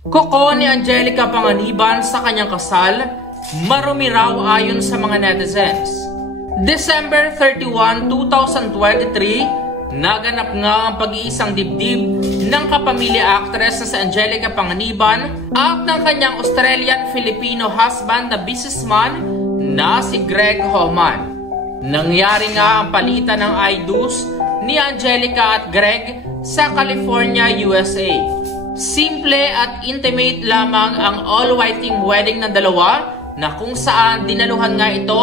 Kuko ni Angelica Panganiban sa kanyang kasal, marumi raw ayon sa mga netizens. December 31, 2023, naganap nga ang pag-iisang dibdib ng kapamilya actress na si Angelica Panganiban at ng kanyang Australian-Filipino husband na businessman na si Greg Homan. Nangyari nga ang palitan ng I-dos ni Angelica at Greg sa California, USA. Simple at intimate lamang ang all-white theme wedding ng dalawa na kung saan dinaluhan nga ito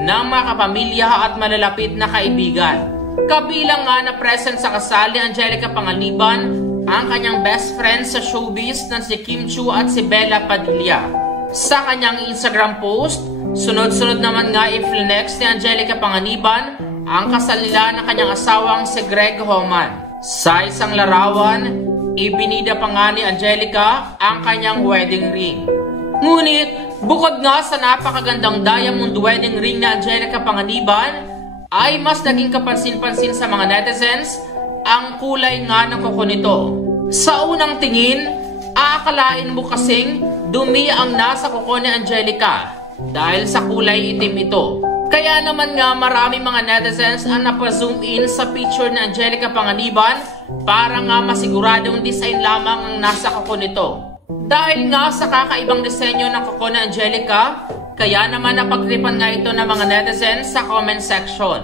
ng mga kapamilya at malalapit na kaibigan. Kabilang nga na present sa kasal ni Angelica Panganiban ang kanyang best friend sa showbiz na si Kim Chiu at si Bella Padilla. Sa kanyang Instagram post, sunod-sunod naman nga i-flex ni Angelica Panganiban ang kasal nila ng kanyang asawang si Greg Homan. Sa isang larawan, ibinida pa nga ni Angelica ang kanyang wedding ring. Ngunit, bukod nga sa napakagandang diamond wedding ring ni Angelica Panganiban, ay mas naging kapansin-pansin sa mga netizens ang kulay nga ng kuko nito. Sa unang tingin, aakalain mo kasing dumi ang nasa kuko ni Angelica dahil sa kulay itim ito. Kaya naman nga maraming mga netizens ang napazoom in sa picture ni Angelica Panganiban para nga masiguradong design lamang ang nasa kuko nito. Dahil nga sa kakaibang disenyo ng kuko ni Angelica, kaya naman napagtripan nga ito ng mga netizens sa comment section.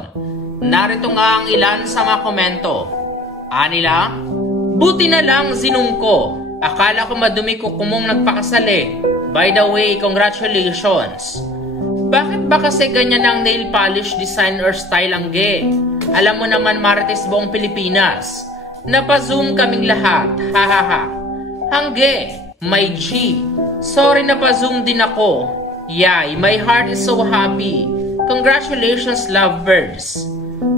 Narito nga ang ilan sa mga komento. Anila, buti na lang zinungko. Akala ko madumi ko kumong nagpakasali. By the way, congratulations. Bakit ba kasi ganyan ang nail polish design or style ang ge? Alam mo naman marites buong Pilipinas. Napazoom kaming lahat. Hahaha. Hangge, my G. Sorry napazoom din ako. Yay, my heart is so happy. Congratulations lovebirds.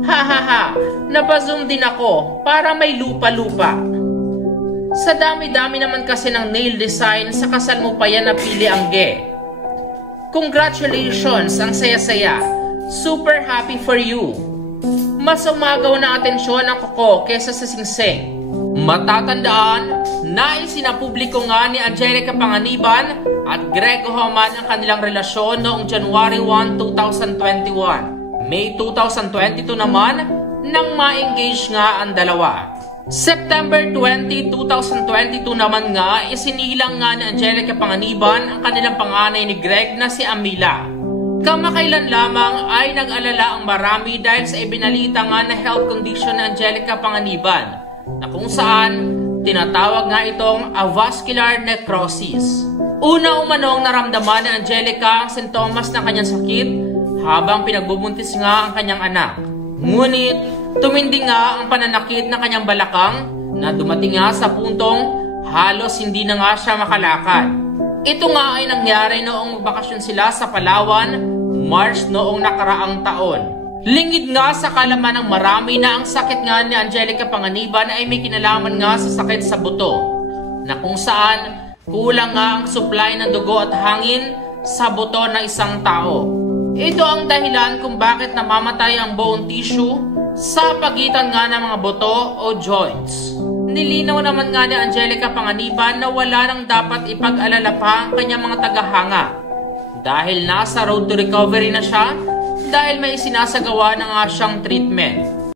Hahaha. Napazoom din ako para may lupa-lupa. Sa dami-dami naman kasi ng nail design, sa kasal mo pa yan napili ang ge. Congratulations, ang saya-saya. Super happy for you. Mas umagaw na atensyon ang kuko kesa sa singsing. Matatandaan na isinapubliko nga ni Angelica Panganiban at Greg Homan ang kanilang relasyon noong January 1, 2021. May 2022 naman nang ma-engage nga ang dalawa. September 20, 2022 naman nga, isinilang nga ni Angelica Panganiban ang kanilang panganay ni Greg na si Amila. Kamakailan lamang ay nag-alala ang marami dahil sa ibinalita nga na health condition ni Angelica Panganiban na kung saan tinatawag nga itong avascular necrosis. Una umanong naramdaman ni Angelica ang sintomas ng kanyang sakit habang pinagbubuntis nga ang kanyang anak. Ngunit, tumindi nga ang pananakit ng kanyang balakang na dumating nga sa puntong halos hindi na nga siya makalakad. Ito nga ay nangyari noong magbakasyon sila sa Palawan, March noong nakaraang taon. Lingid nga sa kalaman ng marami na ang sakit nga ni Angelica Panganiban ay may kinalaman nga sa sakit sa buto, na kung saan kulang nga ang supply ng dugo at hangin sa buto ng isang tao. Ito ang dahilan kung bakit namamatay ang bone tissue sa pagitan nga ng mga buto o joints. Nilinaw naman nga ni Angelica Panganiban na wala nang dapat ipag-alala pa ang kanyang mga tagahanga dahil nasa road to recovery na siya dahil may sinasagawa na nga siyang treatment.